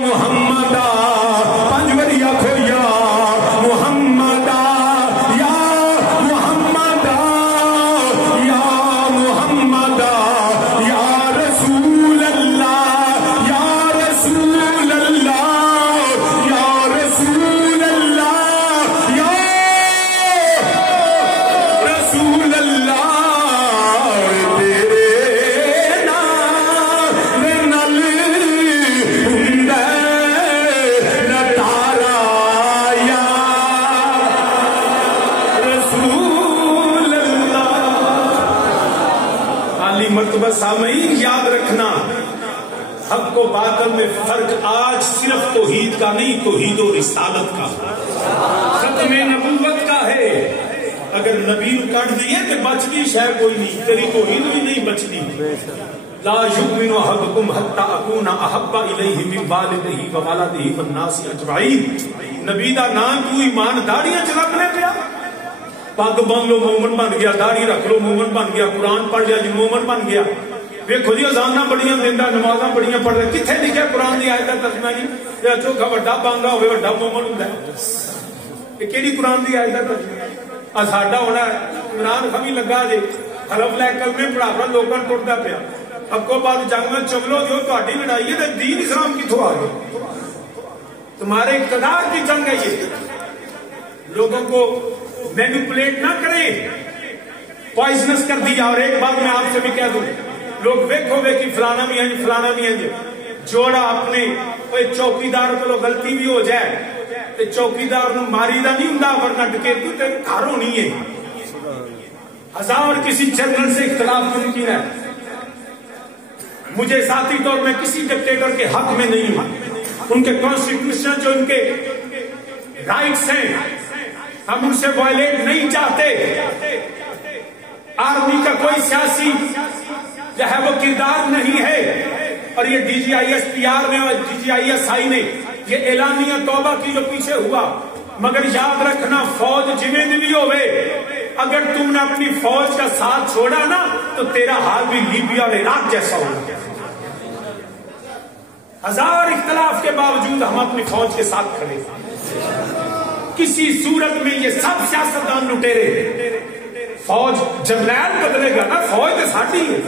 محمد پنج وری آخو یا محمد یا محمد یا محمد یا رسول اللہ یا رسول اللہ یا رسول اللہ یا رسول اللہ مرتبہ سامعین یاد رکھنا، حق و باطل میں فرق آج صرف توحید کا نہیں، توحید و رسالت کا، ختم نبوت کا ہے۔ اگر نبی کٹ دیے تو بچنی شے کوئی نہیں، تیری توحید بھی نہیں بچنی۔ لا یؤمن احدکم حتی اکون احب الیہ من والدہ وولدہ والناس اجمعین۔ نبی دا نام تو ایمانداریاں چ رکھنے پیا، پگ بن لو مومن بن گیا، داڑھی رکھ لو مومن بن گیا، قرآن پڑھ لیا جی مومن بن گیا۔ ویکھو جی اذاناں بڑیاں دیندا، نمازاں بڑیاں پڑھ رہے، کتھے لکھیا قرآن دی آیت دا ترجمہ جی؟ یا چوکھا وڈا بانگا ہوے وڈا مومن ہوندا ہے، یہ کیڑی قرآن دی آیت دا ترجمہ؟ ساڈا ہونا عمران خمی لگا جی حلف لے کلمے پڑھاوا لوکاں ٹردا پیا، اگوں بعد جنگ میں چملو جو تہاڈی لڑائی ہے تے دین اسلام کتھوں آ گیا؟ تمہارے اقتدار کی جنگ ہے یہ۔ لوگوں کو مینیپولیٹ نہ کریں، پوائزنس کر دیا۔ اور ایک بات میں آپ سے بھی کہہ دوں، لوگ ویکھو وے کہ فلانا بھی ہے فلانا بھی ہے، جوڑا اپنے چوکیدار کو غلطی بھی ہو جائے تو چوکیدار نو ماری دا نہیں ہوں، ورنہ ڈکیتی تے گھر ہونی ہے۔ ہزار کسی جنرل سے اختلاف ممکن ہے، مجھے ذاتی طور میں کسی ڈکٹیٹر کے حق میں نہیں ہوں، ان کے کانسٹیٹیوشن جو ان کے رائٹس ہیں ہم ان سے وائلیٹ نہیں چاہتے۔ آرمی کا کوئی سیاسی جو ہے وہ کردار نہیں ہے، اور یہ D G I S P R نے اور D G I S I نے یہ اعلانیہ توبہ کی جو پیچھے ہوا، مگر یاد رکھنا فوج جویں دی بھی ہوئے، اگر تم نے اپنی فوج کا ساتھ چھوڑا نا تو تیرا حال بھی لیبیا اور عراق جیسا ہوگا۔ ہزار اختلاف کے باوجود ہم اپنی فوج کے ساتھ کھڑے ہیں۔ کسی صورت میں یہ سب سیاستدان لٹیرے، فوج جنرل بدلے گا نا، فوج تو ساڈی ہے۔